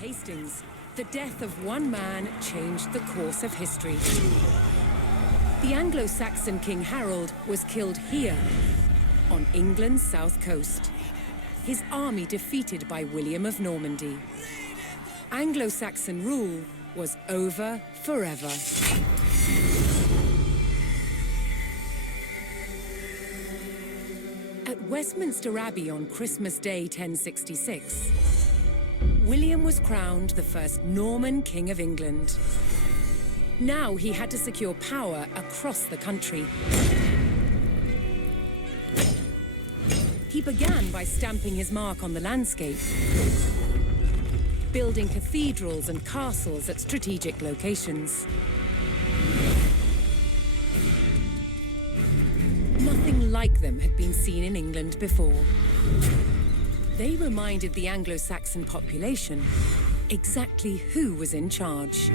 Hastings, the death of one man changed the course of history. The Anglo-Saxon King Harold was killed here, on England's south coast. His army defeated by William of Normandy. Anglo-Saxon rule was over forever. At Westminster Abbey on Christmas Day 1066, William was crowned the first Norman King of England. Now he had to secure power across the country. He began by stamping his mark on the landscape, building cathedrals and castles at strategic locations. Nothing like them had been seen in England before. They reminded the Anglo-Saxon population exactly who was in charge.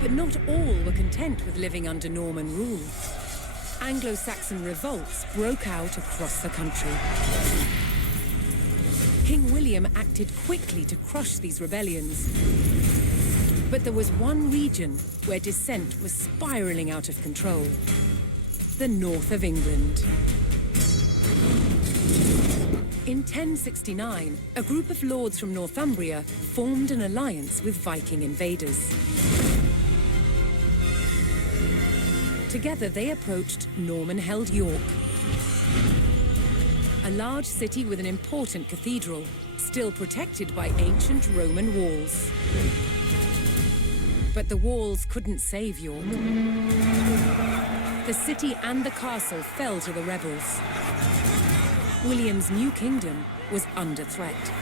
But not all were content with living under Norman rule. Anglo-Saxon revolts broke out across the country. King William acted quickly to crush these rebellions. But there was one region where dissent was spiraling out of control: the north of England. In 1069, a group of lords from Northumbria formed an alliance with Viking invaders. Together they approached Norman-held York, a large city with an important cathedral, still protected by ancient Roman walls. But the walls couldn't save York. The city and the castle fell to the rebels. William's new kingdom was under threat.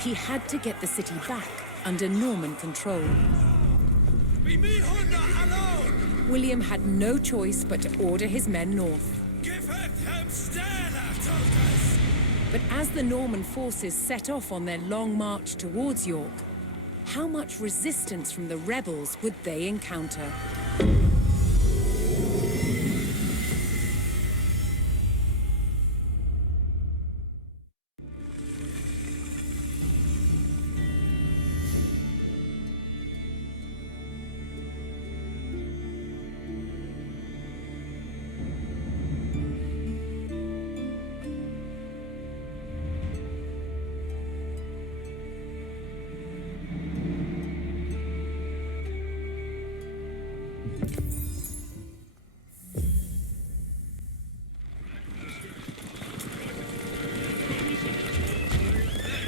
He had to get the city back under Norman control. William had no choice but to order his men north. But as the Norman forces set off on their long march towards York, how much resistance from the rebels would they encounter?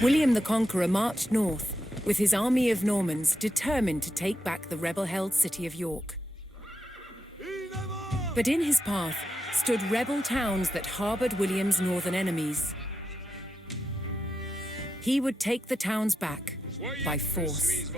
William the Conqueror marched north, with his army of Normans determined to take back the rebel-held city of York. But in his path stood rebel towns that harbored William's northern enemies. He would take the towns back by force.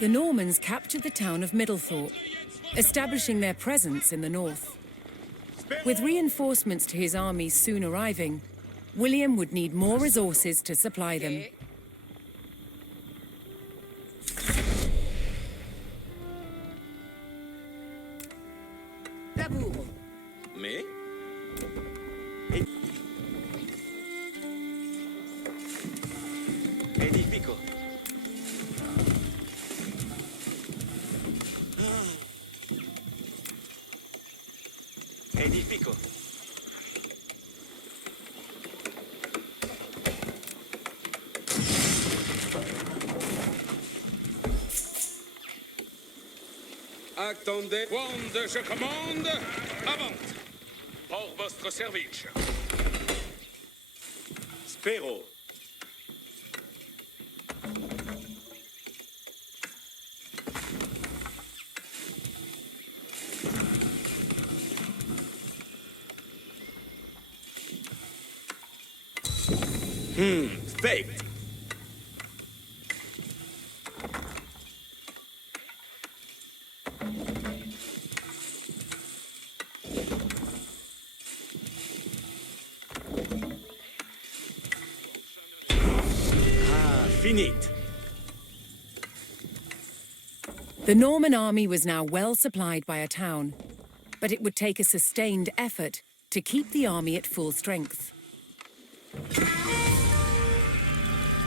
The Normans captured the town of Middlethorpe, establishing their presence in the north. With reinforcements to his armies soon arriving, William would need more resources to supply them. Edifico. Edifico. Attendez. Quando je commande, avant. Pour votre service. Spero. Faked. Finite. The Norman army was now well supplied by a town, but it would take a sustained effort to keep the army at full strength.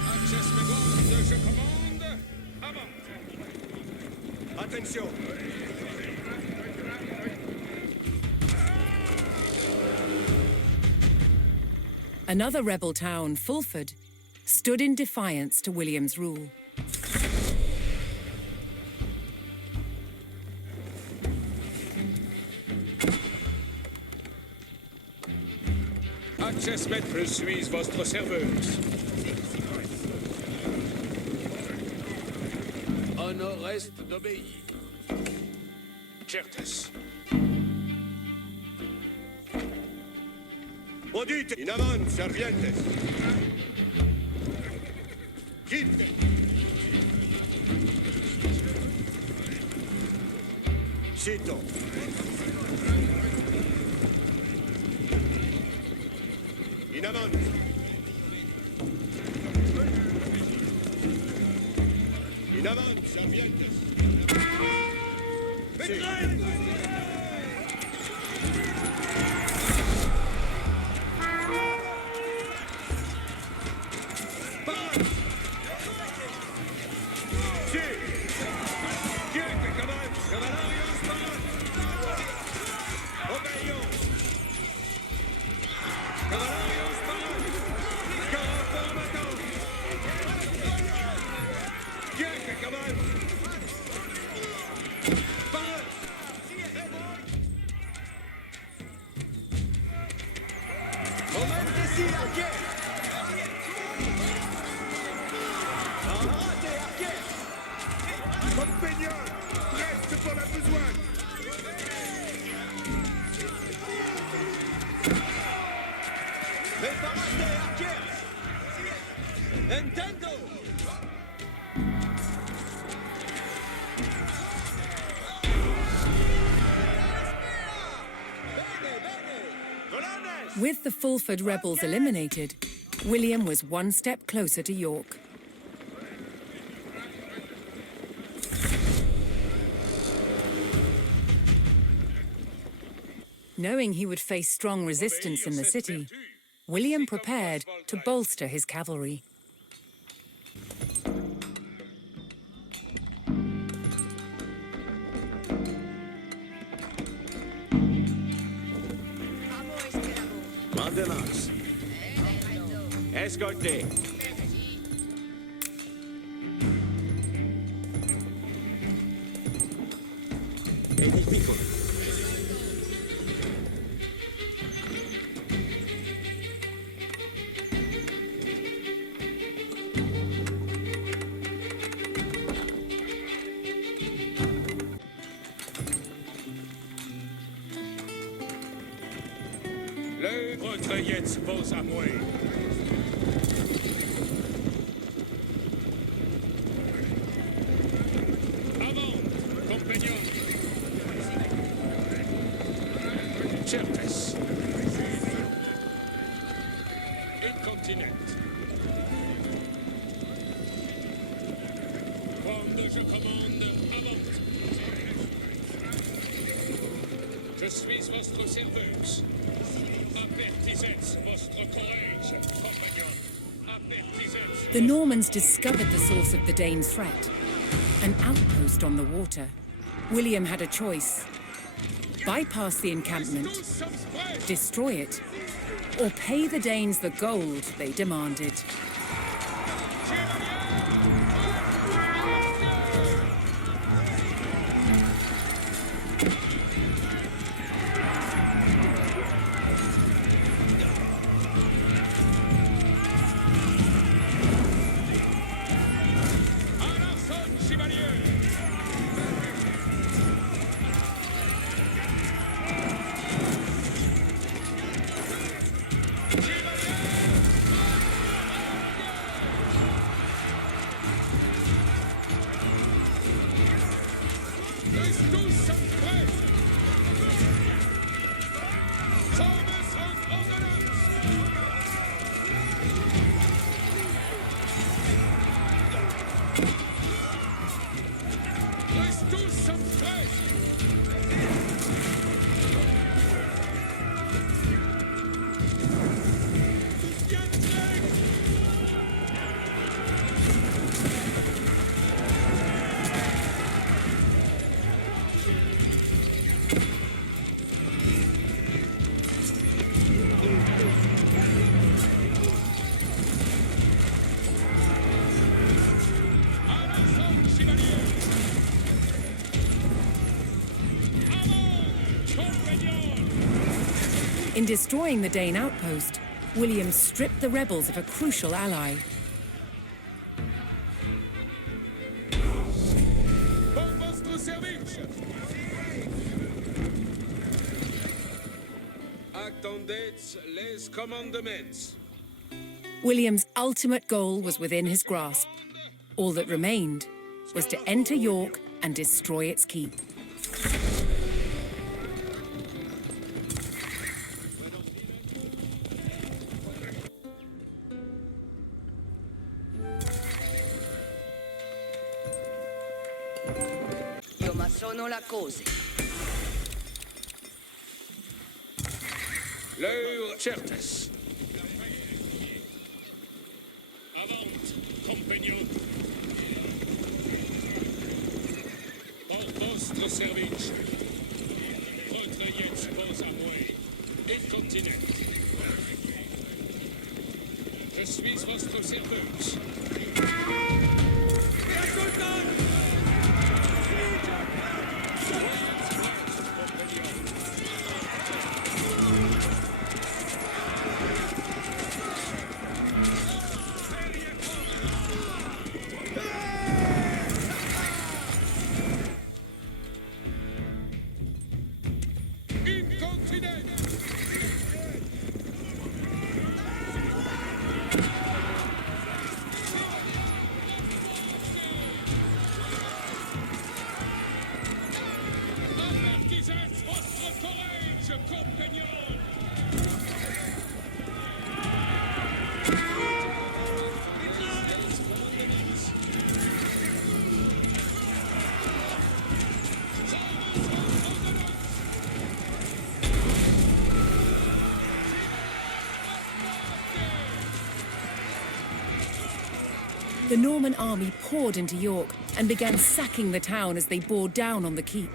Access me quando je commande, avant. Attention. Another rebel town, Fulford, stood in defiance to William's rule. Access me, je suis votre serveuse. Honor reste d'obéir. Certes. Udite. In avant, servientes. Quitte. Sito. In avant. In avant, servientes. With the Fulford rebels eliminated, William was one step closer to York. Knowing he would face strong resistance in the city, William prepared to bolster his cavalry. Maintenance. Escorté. Edifico. Votre yet pose à moi. Avant, compagnon. Certes. Incontinent. Quando je commande, avant. Je suis votre serveuse. Avertissez votre courage, compagnon. Avertissez. The Normans discovered the source of the Danes' threat, an outpost on the water. William had a choice: bypass the encampment, destroy it, or pay the Danes the gold they demanded. In destroying the Dane outpost, William stripped the rebels of a crucial ally. Pour votre service! Attendez les commandements. William's ultimate goal was within his grasp. All that remained was to enter York and destroy its keep. Io ma sono la cose. Leur certes. Avant, compagnon. Pour votre service. Retrayez vos amouilles. Incontinent. Je suis votre serveuse. The Norman army poured into York and began sacking the town as they bore down on the keep.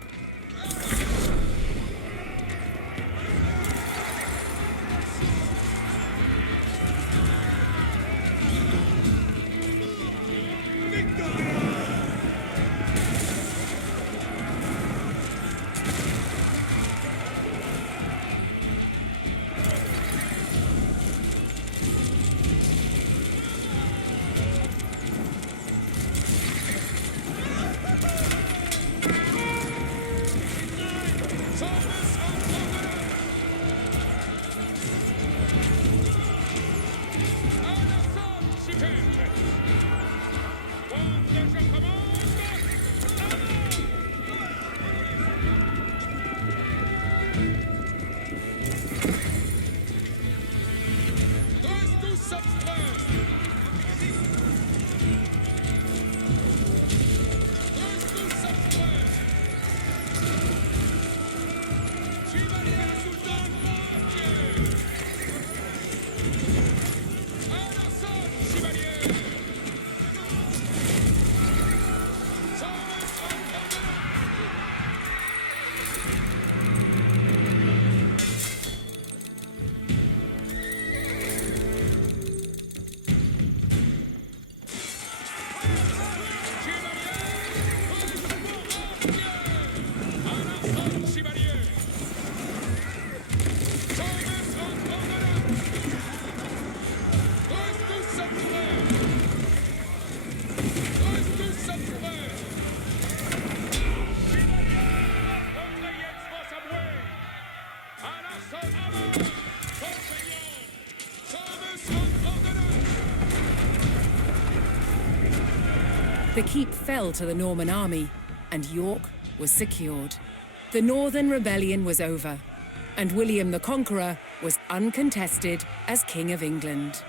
Reste tous am frère! Entrez jetzt was am Way! À l'assaut avant! Compagnon! Service und Ordnance! The keep fell to the Norman army, and York was secured. The Northern Rebellion was over, and William the Conqueror was uncontested as King of England.